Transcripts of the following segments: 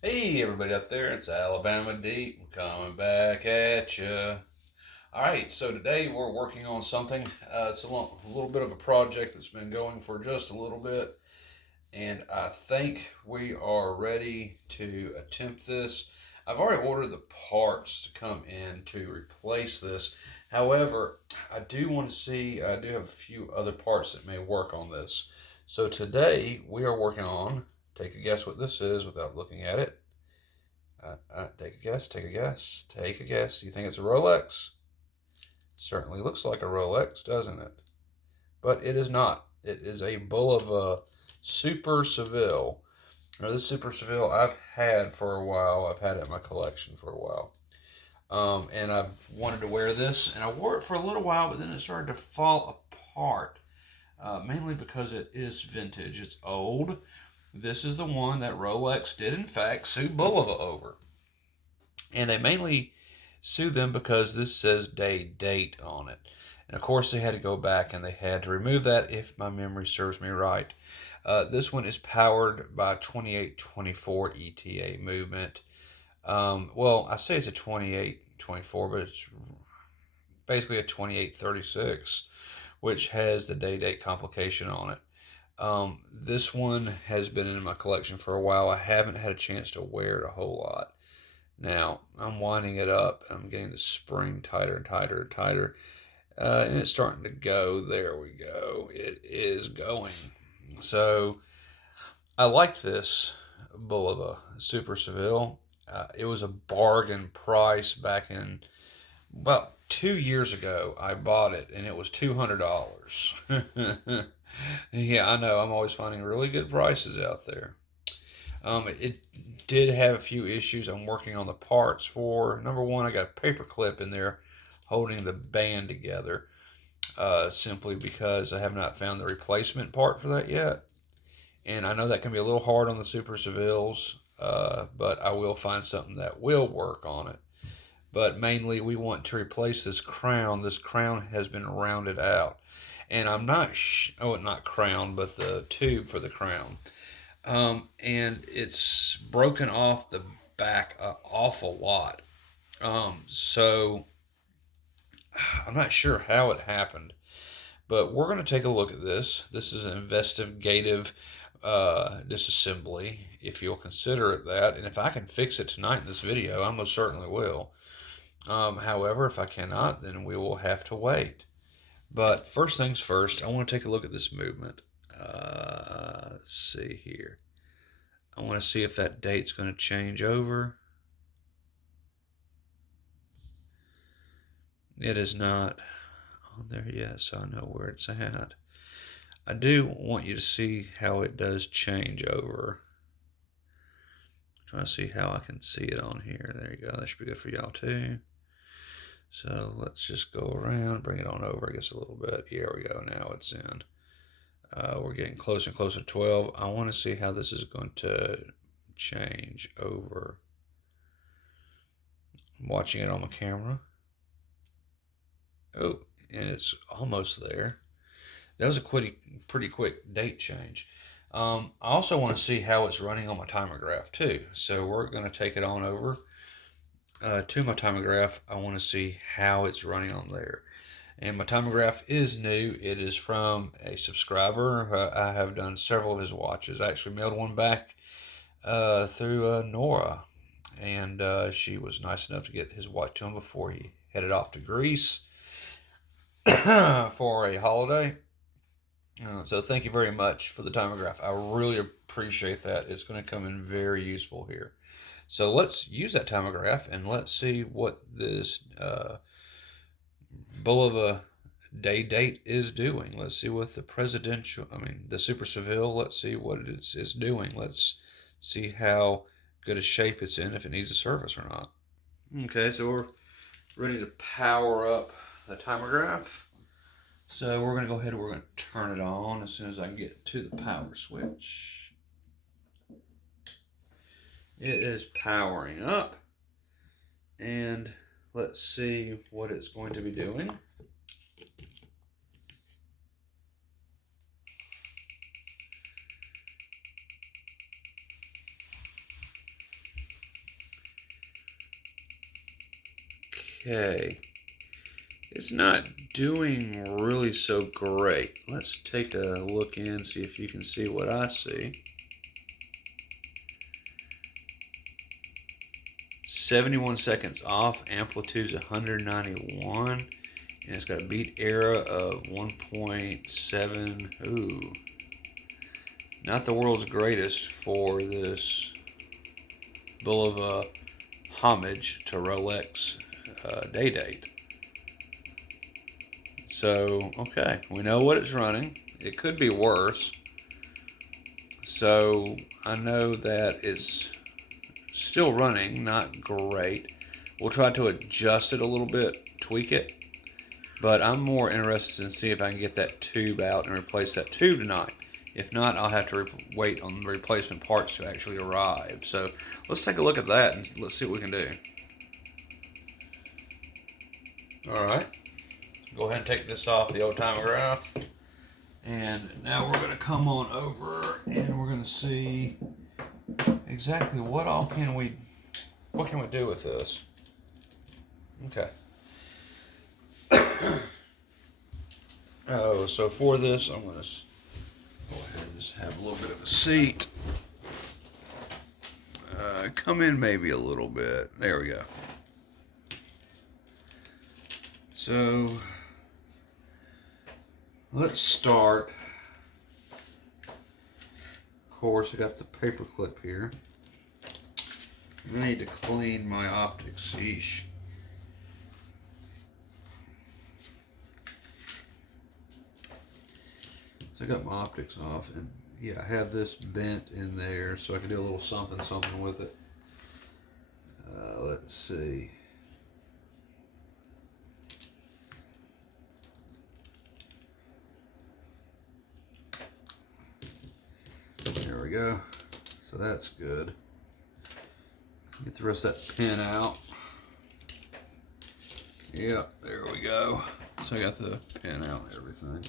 Hey, everybody out there, it's Alabama Deep coming back at you. All right, so today we're working on something. It's a little bit of a project that's been going for just a little bit, and I think we are ready to attempt this. I've already ordered the parts to come in to replace this. However, I do have a few other parts that may work on this. So today we are working on, take a guess what this is without looking at it. Take a guess. Take a guess. Take a guess. You think it's a Rolex? Certainly looks like a Rolex, doesn't it? But it is not. It is a Bulova Super Seville. Now, this Super Seville I've had for a while. I've had it in my collection for a while. And I've wanted to wear this, and I wore it for a little while, but then it started to fall apart. Mainly because it is vintage. It's old. This is the one that Rolex did, in fact, sue Bulova over. And they mainly sue them because this says date on it. And of course, they had to go back and they had to remove that, if my memory serves me right. This one is powered by 2824 ETA movement. Well, I say it's a 2824, but it's basically a 2836, which has the date complication on it. This one has been in my collection for a while. I haven't had a chance to wear it a whole lot. Now, I'm winding it up. I'm getting the spring tighter and tighter and tighter. And it's starting to go. There we go. It is going. So, I like this Bulova Super Seville. It was a bargain price back in about 2 years ago. I bought it and it was $200. Yeah, I know. I'm always finding really good prices out there. It did have a few issues I'm working on the parts for. Number one, I got a paper clip in there holding the band together, simply because I have not found the replacement part for that yet. And I know that can be a little hard on the Super Sevilles, but I will find something that will work on it. But mainly, we want to replace this crown. This crown has been rounded out. And I'm not, not crown, but the tube for the crown. And it's broken off the back an awful lot. So I'm not sure how it happened, but we're going to take a look at this. This is an investigative disassembly, if you'll consider it that. And if I can fix it tonight in this video, I most certainly will. However, if I cannot, then we will have to wait. But first things first, I want to take a look at this movement. Let's see here. I want to see if that date's going to change over. It is not on there yet, so I know where it's at. I do want you to see how it does change over. I'm trying to see how I can see it on here. There you go. That should be good for y'all too. So let's just go around, bring it on over, I guess, a little bit. Here we go. Now it's in. We're getting closer and closer to 12. I want to see how this is going to change over. I'm watching it on my camera. Oh, and it's almost there. That was a pretty quick date change. I also want to see how it's running on my timograph too. So we're going to take it on over to my timograph. I want to see how it's running on there. And my timograph is new. It is from a subscriber. I have done several of his watches. I actually mailed one back through Nora, and she was nice enough to get his watch to him before he headed off to Greece for a holiday. So thank you very much for the timograph. I really appreciate that. It's going to come in very useful here. So let's use that timograph and let's see what this Bulova date is doing. Let's see what the Super Seville, let's see what it is doing. Let's see how good a shape it's in, if it needs a service or not. Okay, so we're ready to power up the timograph. So we're going to go ahead and we're going to turn it on as soon as I can get to the power switch. It is powering up. And let's see what it's going to be doing. Okay. It's not doing really so great. Let's take a look in, see if you can see what I see. 71 seconds off, amplitude's 191, and it's got a beat error of 1.7. Ooh, not the world's greatest for this bill of homage to Rolex day date. So, okay, we know what it's running. It could be worse. So, I know that it's still running, not great. We'll try to adjust it a little bit, tweak it. But I'm more interested in see if I can get that tube out and replace that tube tonight. If not, I'll have to wait on the replacement parts to actually arrive. So, let's take a look at that and let's see what we can do. Alright. Go ahead and take this off the old timograph, and now we're going to come on over and we're going to see exactly what can we do with this. Okay. Oh, so for this I'm going to go ahead and just have a little bit of a seat. Come in maybe a little bit. There we go. So let's start. Of course, I got the paper clip here. I need to clean my optics. Sheesh. So I got my optics off, and yeah, I have this bent in there, so I can do a little something with it. Let's see. There we go. So that's good. Get the rest of that pin out. Yep, there we go. So I got the pin out and everything.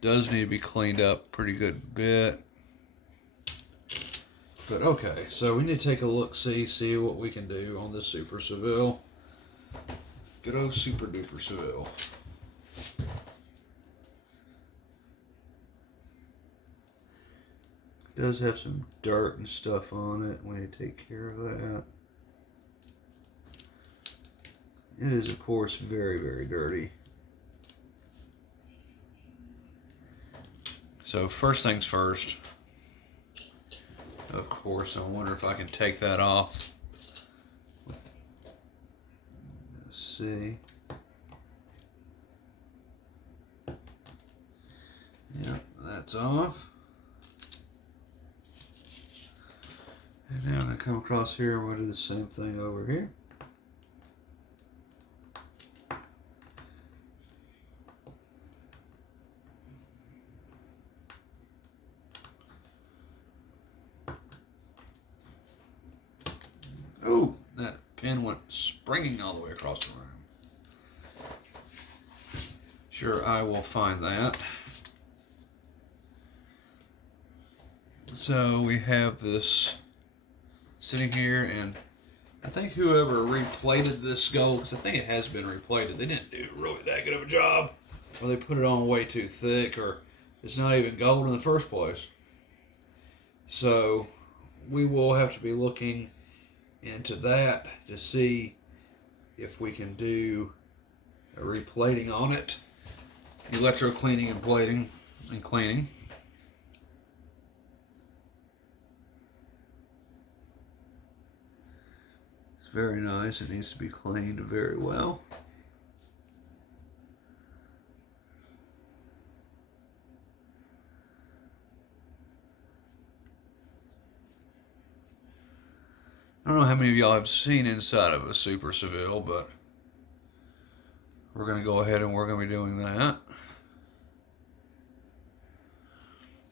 Does need to be cleaned up pretty good bit. But okay, so we need to take a look, see what we can do on this Super Seville. Good old Super Duper Seville. It does have some dirt and stuff on it. We need to take care of that. It is, of course, very, very dirty. So first things first, of course, I wonder if I can take that off. Let's see. Yep, that's off. And now I'm going to come across here and we'll do the same thing over here. Oh, that pin went springing all the way across the room. Sure, I will find that. So we have this sitting here, and I think whoever replated this gold, because I think it has been replated, they didn't do really that good of a job, or they put it on way too thick, or it's not even gold in the first place. So we will have to be looking into that to see if we can do a replating on it, electro cleaning and plating and cleaning. It's very nice. It needs to be cleaned very well. I don't know how many of y'all have seen inside of a Super Seville, but we're going to go ahead and we're going to be doing that.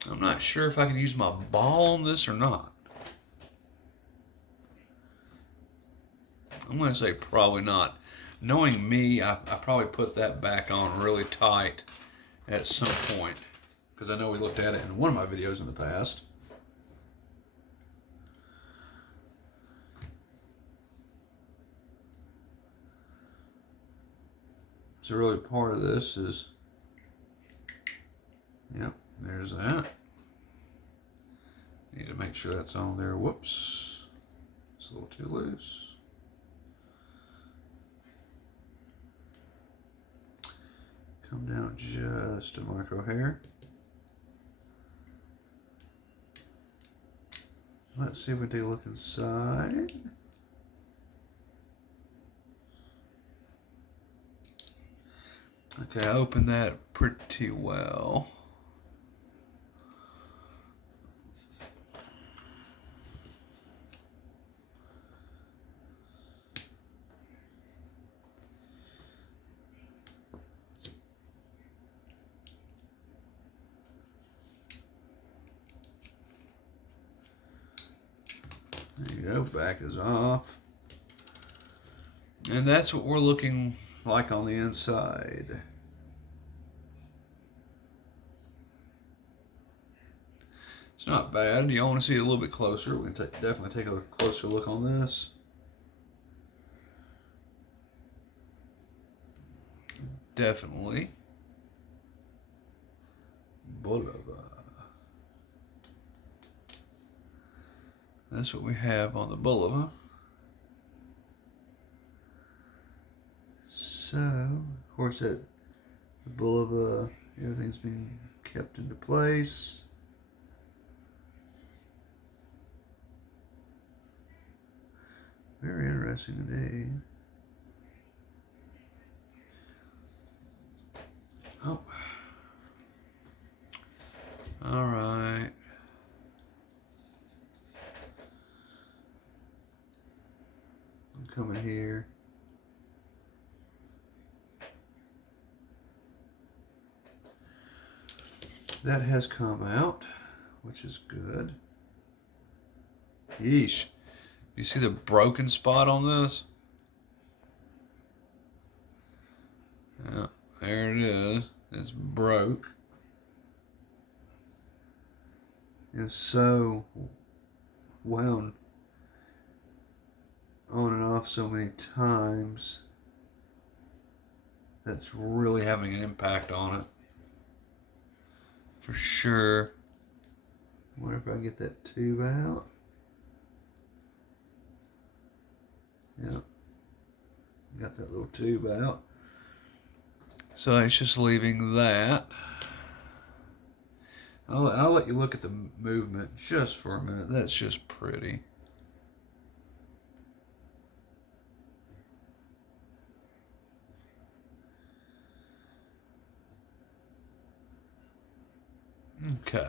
I'm not sure if I can use my ball on this or not. I'm going to say probably not. Knowing me, I probably put that back on really tight at some point, because I know we looked at it in one of my videos in the past. So really part of this is, yep, there's that. Need to make sure that's on there. Whoops, it's a little too loose. Come down just a micro hair. Let's see if we take a look inside. Okay, I opened that pretty well. There you go, back is off. And that's what we're looking like on the inside. It's not bad. You want to see it a little bit closer. We can definitely take a closer look on this. Definitely. Bulova. That's what we have on the Bulova. So, of course, at the Bulova, everything's been kept into place. Very interesting indeed. Oh. All right. I'm coming here. That has come out, which is good. Yeesh. You see the broken spot on this? Yeah, there it is. It's broke. It's so wound on and off so many times. That's really having an impact on it. For sure. I wonder if I can get that tube out. Yep. Got that little tube out. So it's just leaving that. I'll let you look at the movement just for a minute. That's just pretty. Okay.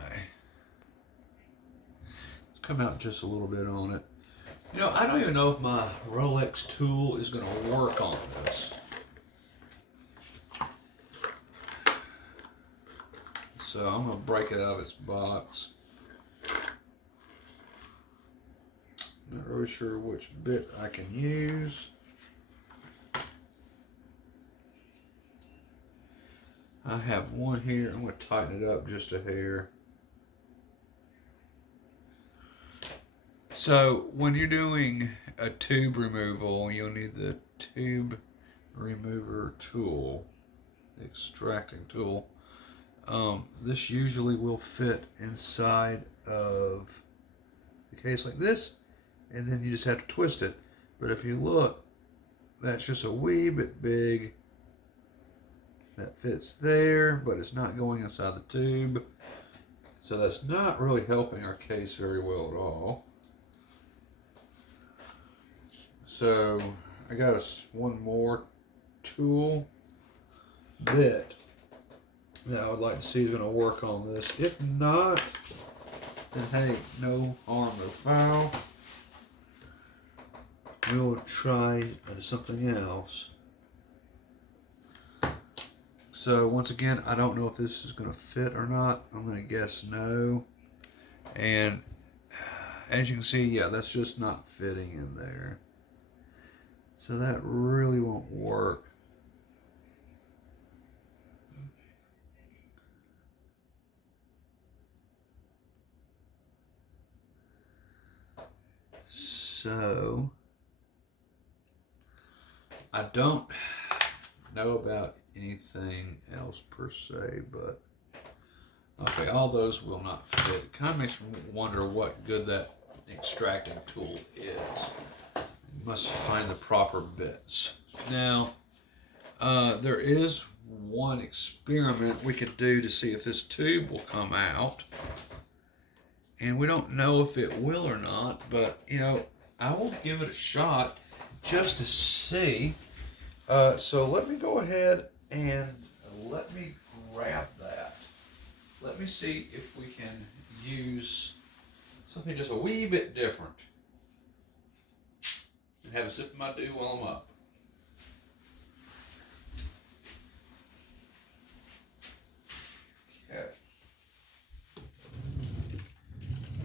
Let's come out just a little bit on it. You know, I don't even know if my Rolex tool is going to work on this. So I'm going to break it out of its box. Not really sure which bit I can use. I have one here. I'm going to tighten it up just a hair. So when you're doing a tube removal, you'll need the tube remover tool, the extracting tool. This usually will fit inside of a case like this, and then you just have to twist it. But if you look, that's just a wee bit big. That fits there, but it's not going inside the tube. So that's not really helping our case very well at all. So I got us one more tool bit that I would like to see is going to work on this. If not, then hey, no harm, no foul. We will try something else. So once again, I don't know if this is going to fit or not. I'm going to guess no. And as you can see, yeah, that's just not fitting in there. So that really won't work. So I don't know about anything else per se, but okay, all those will not fit. It kind of makes me wonder what good that extracting tool is. You must find the proper bits. Now, there is one experiment we could do to see if this tube will come out. And we don't know if it will or not, but I will give it a shot just to see. So let me go ahead and let me grab that. Let me see if we can use something just a wee bit different. And have a sip of my dew while I'm up. Okay.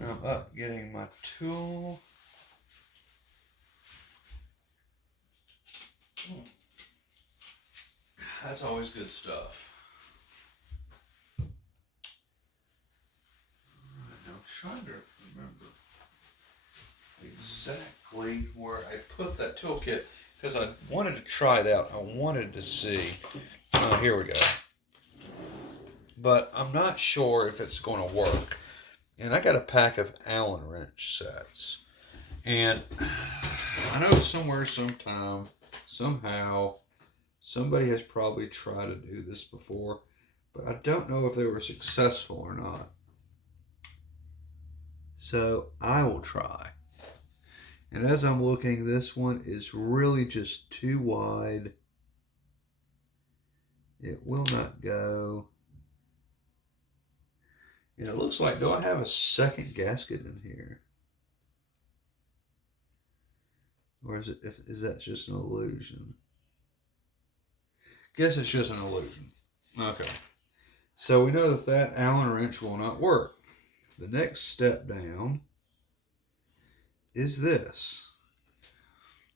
I'm up getting my tool. That's always good stuff. Alright, now I'm trying to remember exactly where I put that toolkit because I wanted to try it out. I wanted to see. Oh, here we go. But I'm not sure if it's going to work. And I got a pack of Allen wrench sets. And I know somewhere, sometime, somehow, somebody has probably tried to do this before, but I don't know if they were successful or not. So I will try. And as I'm looking, this one is really just too wide. It will not go. And it looks like, do I have a second gasket in here? Or is that just an illusion? Guess it's just an illusion. Okay. So we know that Allen wrench will not work. The next step down is this.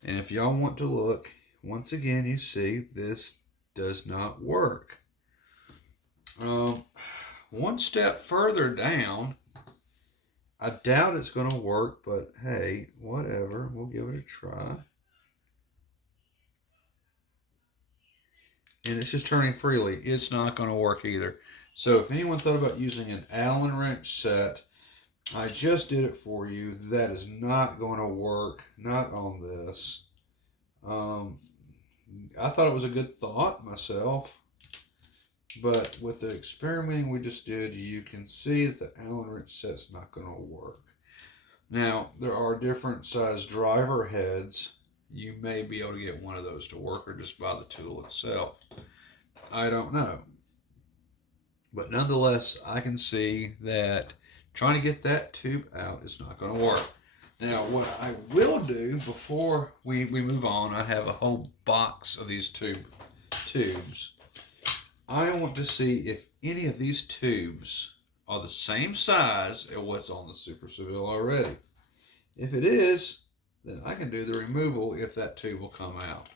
And if y'all want to look, once again, you see this does not work. One step further down, I doubt it's going to work, but hey, whatever. We'll give it a try. And it's just turning freely. It's not going to work either. So if anyone thought about using an Allen wrench set, I just did it for you. That is not going to work. Not on this. I thought it was a good thought myself. But with the experimenting we just did, you can see that the Allen wrench set's not going to work. Now, there are different size driver heads. You may be able to get one of those to work or just buy the tool itself. I don't know. But nonetheless, I can see that trying to get that tube out is not going to work. Now, what I will do before we move on, I have a whole box of these tubes. I want to see if any of these tubes are the same size as what's on the Super Seville already. If it is, then I can do the removal if that tube will come out.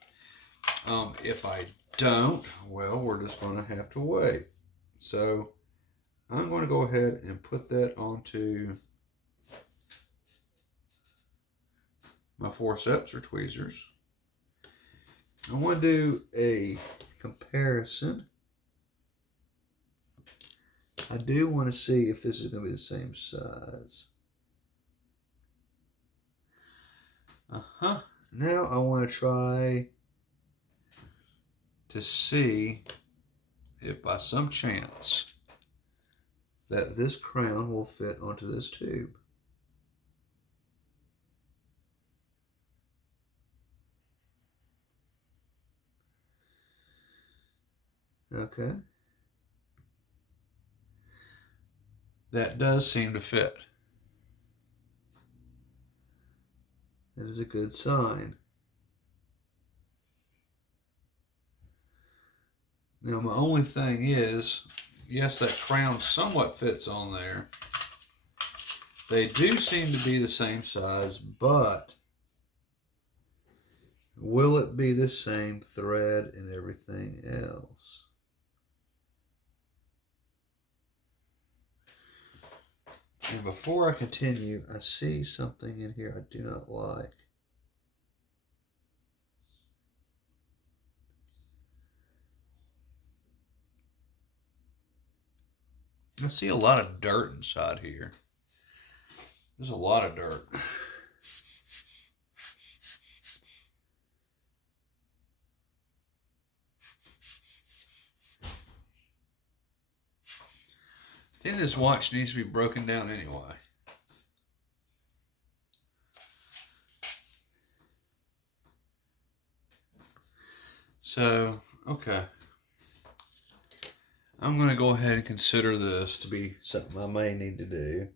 If I don't, well, we're just going to have to wait. So I'm going to go ahead and put that onto my forceps or tweezers. I want to do a comparison. I do want to see if this is going to be the same size. Now I want to try to see if by some chance that this crown will fit onto this tube. Okay. That does seem to fit. That is a good sign. Now my only thing is, yes, that crown somewhat fits on there. They do seem to be the same size, but will it be the same thread and everything else? And before I continue, I see something in here I do not like. I see a lot of dirt inside here. There's a lot of dirt. I think this watch needs to be broken down anyway. So, okay. I'm going to go ahead and consider this to be something I may need to do.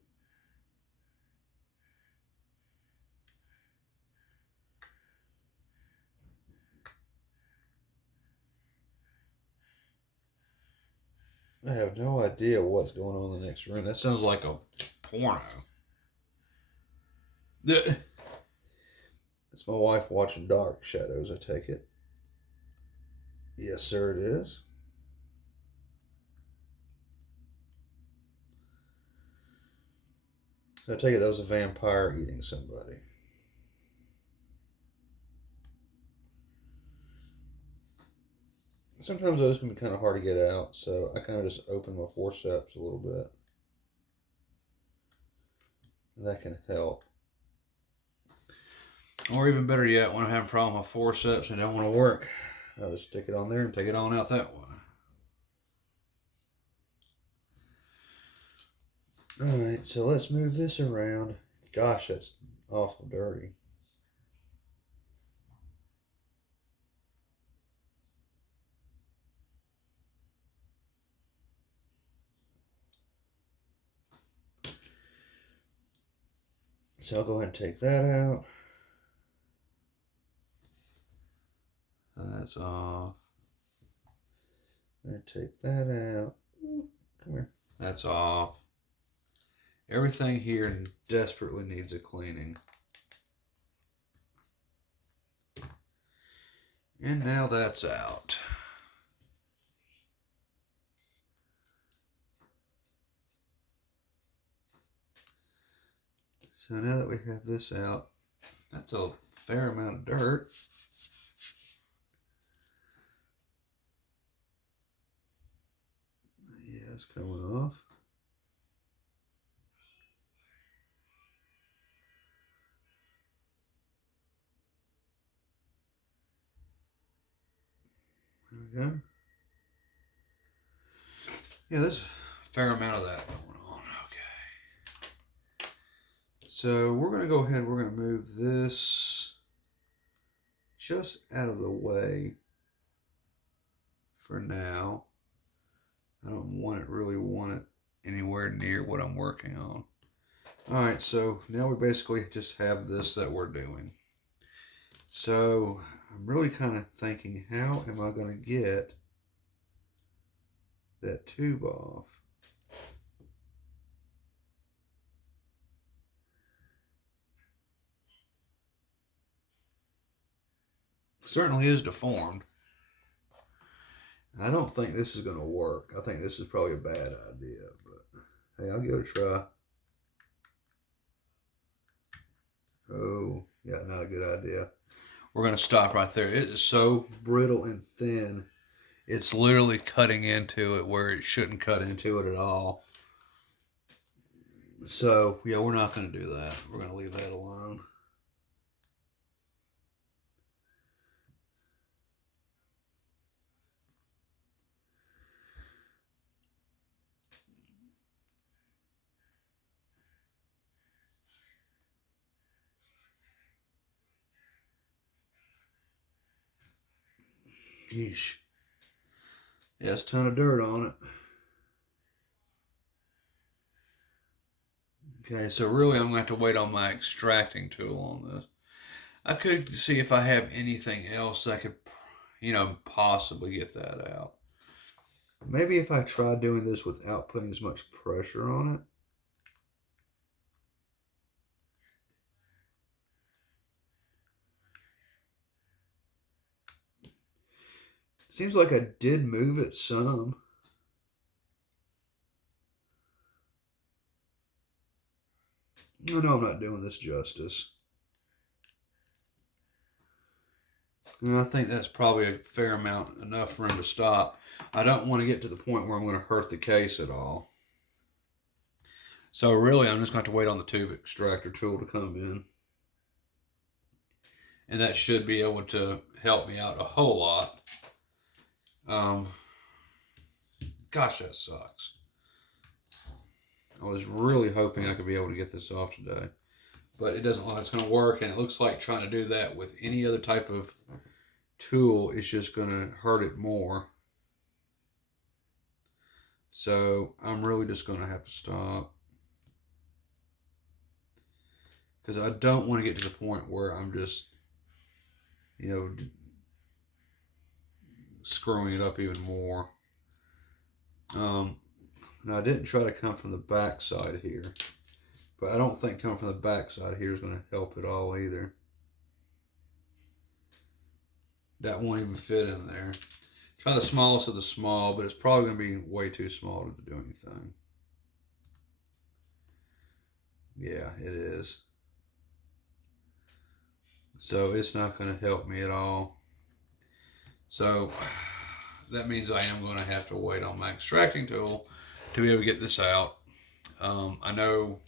I have no idea what's going on in the next room. That sounds like a porno. It's my wife watching Dark Shadows, I take it. Yes, sir, it is. So I take it that was a vampire eating somebody. Sometimes those can be kind of hard to get out, so I kind of just open my forceps a little bit. That can help. Or even better yet, when I have a problem with forceps and don't want to work, I'll just stick it on there and take it on out that way. Alright, so let's move this around. Gosh, that's awful dirty. So I'll go ahead and take that out. That's off. And take that out. Come here. That's off. Everything here desperately needs a cleaning. And now that's out. So now that we have this out, that's a fair amount of dirt. Yeah, it's coming off. There we go. Yeah, there's a fair amount of that going on. Okay. So we're going to go ahead, we're going to move this just out of the way for now. I don't really want it anywhere near what I'm working on. All right, so now we basically just have this that we're doing. So I'm really kind of thinking, how am I going to get that tube off? It certainly is deformed. I don't think this is going to work. I think this is probably a bad idea, but hey, I'll give it a try. Oh, yeah, not a good idea. We're going to stop right there. It is so brittle and thin. It's literally cutting into it where it shouldn't cut into it at all. So, yeah, we're not going to do that. We're going to leave that alone. Yeesh. Yeah, it's a ton of dirt on it. Okay, so really I'm going to have to wait on my extracting tool on this. I could see if I have anything else that could, possibly get that out. Maybe if I try doing this without putting as much pressure on it. Seems like I did move it some. No, I'm not doing this justice. And I think that's probably a fair amount, enough for him to stop. I don't want to get to the point where I'm going to hurt the case at all. So really, I'm just going to have to wait on the tube extractor tool to come in. And that should be able to help me out a whole lot. Um, Gosh, that sucks. I was really hoping I could be able to get this off today. But it doesn't look like it's going to work. And it looks like trying to do that with any other type of tool is just going to hurt it more. So I'm really just going to have to stop. Because I don't want to get to the point where I'm just, screwing it up even more. Now I didn't try to come from the back side here, but I don't think coming from the back side here is going to help at all either. That won't even fit in there. Try the smallest of the small, but it's probably going to be way too small to do anything. Yeah, it is. So it's not going to help me at all. So that means I am going to have to wait on my extracting tool to be able to get this out. I know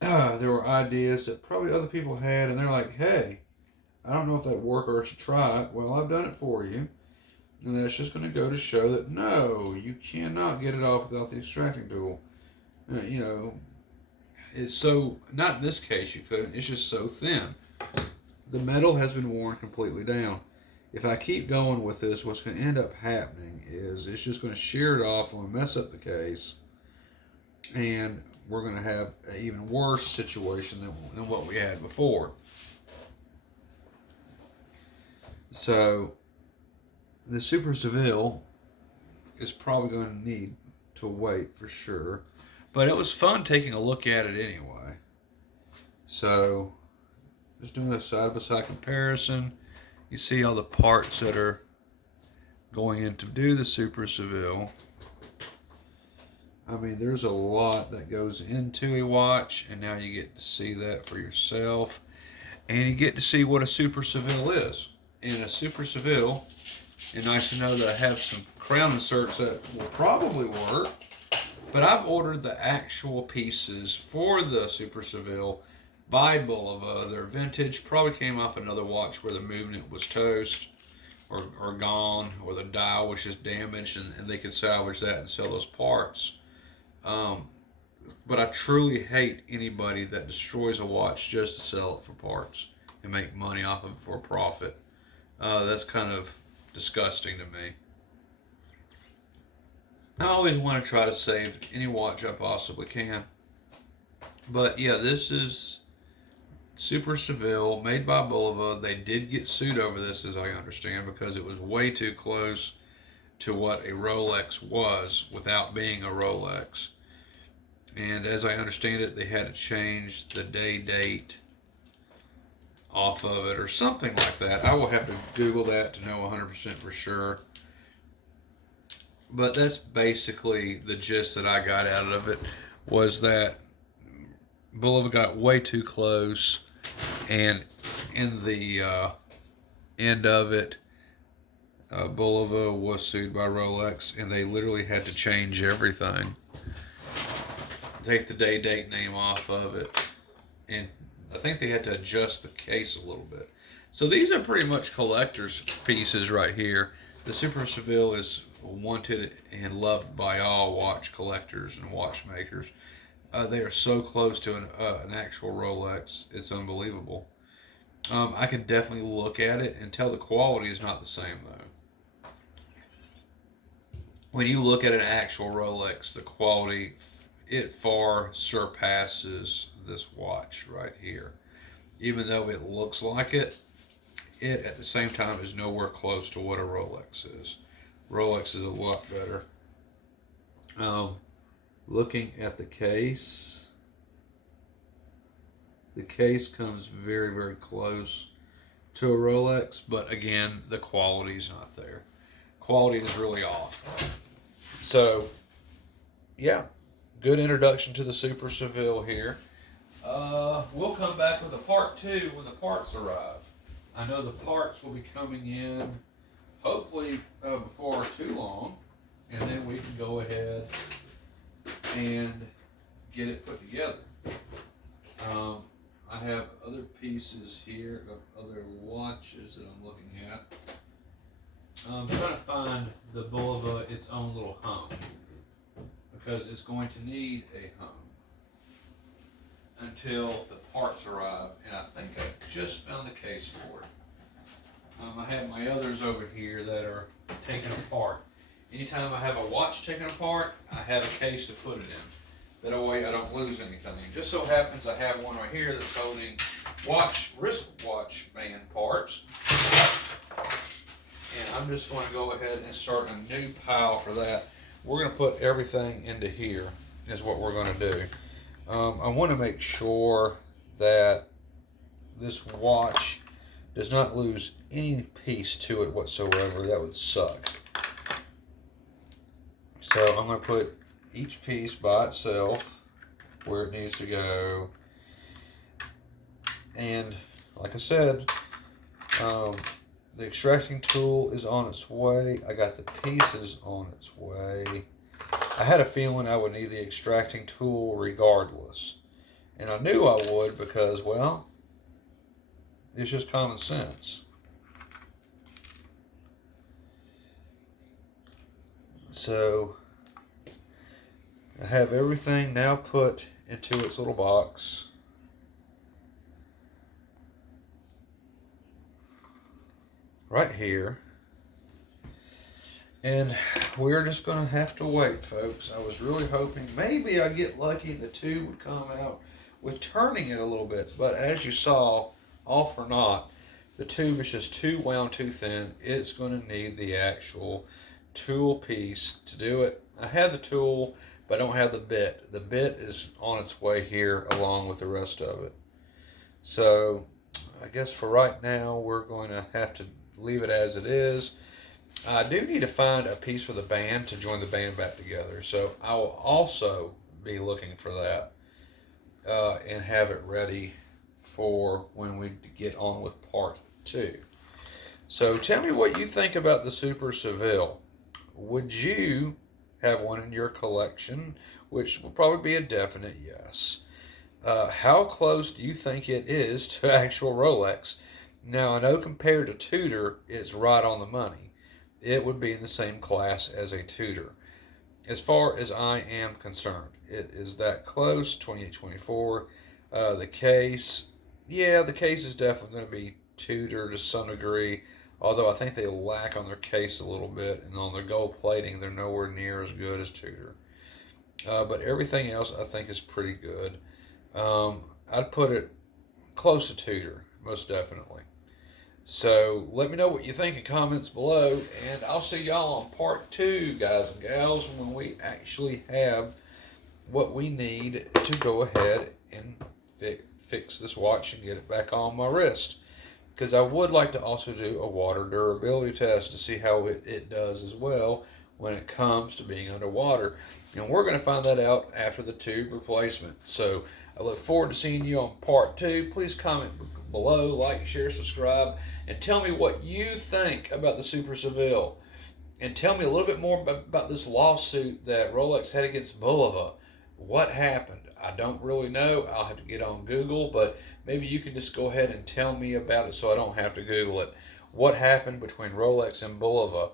there were ideas that probably other people had, and they're like, hey, I don't know if that'd work or I should try it. Well, I've done it for you. And that's just going to go to show that no, you cannot get it off without the extracting tool. It's so, not in this case you couldn't, it's just so thin. The metal has been worn completely down. If I keep going with this, what's going to end up happening is it's just going to shear it off and mess up the case. And we're going to have an even worse situation than what we had before. So the Super Seville is probably going to need to wait for sure. But it was fun taking a look at it anyway. So just doing a side-by-side comparison. You see all the parts that are going in to do the Super Seville. I mean, there's a lot that goes into a watch, and now you get to see that for yourself. And you get to see what a Super Seville is. And a Super Seville, and nice to know that I have some crown inserts that will probably work. But I've ordered the actual pieces for the Super Seville by Bulova. They're vintage, probably came off another watch where the movement was toast or gone, or the dial was just damaged, and they could salvage that and sell those parts. But I truly hate anybody that destroys a watch just to sell it for parts and make money off of it for a profit. That's kind of disgusting to me. I always want to try to save any watch I possibly can. But yeah, this is Super Seville, made by Bulova. They did get sued over this, as I understand, because it was way too close to what a Rolex was without being a Rolex. And as I understand it, they had to change the date off of it or something like that. I will have to Google that to know 100% for sure. But that's basically the gist that I got out of it, was that Bulova got way too close, and in the end of it, Bulova was sued by Rolex, and they literally had to change everything. Take the date name off of it, and I think they had to adjust the case a little bit. So these are pretty much collector's pieces right here. The Super Seville is wanted and loved by all watch collectors and watchmakers. They are so close to an actual Rolex, it's unbelievable. I can definitely look at it and tell the quality is not the same though. When you look at an actual Rolex, the quality, it far surpasses this watch right here. Even though it looks like it at the same time is nowhere close to what a Rolex is. Rolex is a lot better. Looking at the case comes very, very close to a Rolex, but again, the quality is not there. Quality is really off. So, yeah, good introduction to the Super Seville here. We'll come back with a part 2 when the parts arrive. I know the parts will be coming in hopefully before too long, and then we can go ahead and get it put together. I have other pieces here of other watches that I'm looking at. I'm trying to find the Bulova its own little home, because it's going to need a home until the parts arrive, and I think I just found the case for it. I have my others over here that are taken apart. Anytime I have a watch taken apart, I have a case to put it in. That way I don't lose anything. It just so happens I have one right here that's holding wristwatch band parts. And I'm just going to go ahead and start a new pile for that. We're going to put everything into here is what we're going to do. I want to make sure that this watch does not lose any piece to it whatsoever. That would suck. So I'm going to put each piece by itself where it needs to go. And like I said, the extracting tool is on its way. I got the pieces on its way. I had a feeling I would need the extracting tool regardless. And I knew I would because, well, it's just common sense. So I have everything now put into its little box. Right here. And we're just going to have to wait, folks. I was really hoping maybe I'd get lucky and the tube would come out with turning it a little bit. But as you saw, all for naught. The tube is just too wound too thin. It's going to need the actual tool piece to do it. I have the tool, but I don't have the bit. The bit is on its way here along with the rest of it. So I guess for right now, we're going to have to leave it as it is. I do need to find a piece for the band to join the band back together. So I will also be looking for that and have it ready for when we get on with part 2. So tell me what you think about the Super Seville. Would you have one in your collection? Which will probably be a definite yes. How close do you think it is to actual Rolex? Now, I know compared to Tudor, it's right on the money. It would be in the same class as a Tudor. As far as I am concerned, it is that close, 2824. The case, yeah, the case is definitely going to be Tudor to some degree, although I think they lack on their case a little bit, and on their gold plating, they're nowhere near as good as Tudor. But everything else I think is pretty good. I'd put it close to Tudor, most definitely. So let me know what you think in comments below, and I'll see y'all on part 2, guys and gals, when we actually have what we need to go ahead and fix this watch and get it back on my wrist. Because I would like to also do a water durability test to see how it does as well when it comes to being underwater. And we're going to find that out after the tube replacement. So I look forward to seeing you on part 2. Please comment below, like, share, subscribe, and tell me what you think about the Super Seville. And tell me a little bit more about this lawsuit that Rolex had against Bulova. What happened? I don't really know. I'll have to get on Google, but maybe you can just go ahead and tell me about it so I don't have to Google it. What happened between Rolex and Bulova?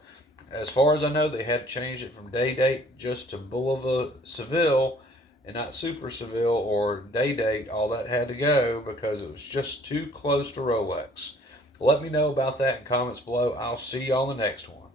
As far as I know, they had changed it from day date just to Bulova Seville and not Super Seville or day date. All that had to go because it was just too close to Rolex. Let me know about that in comments below. I'll see you on the next one.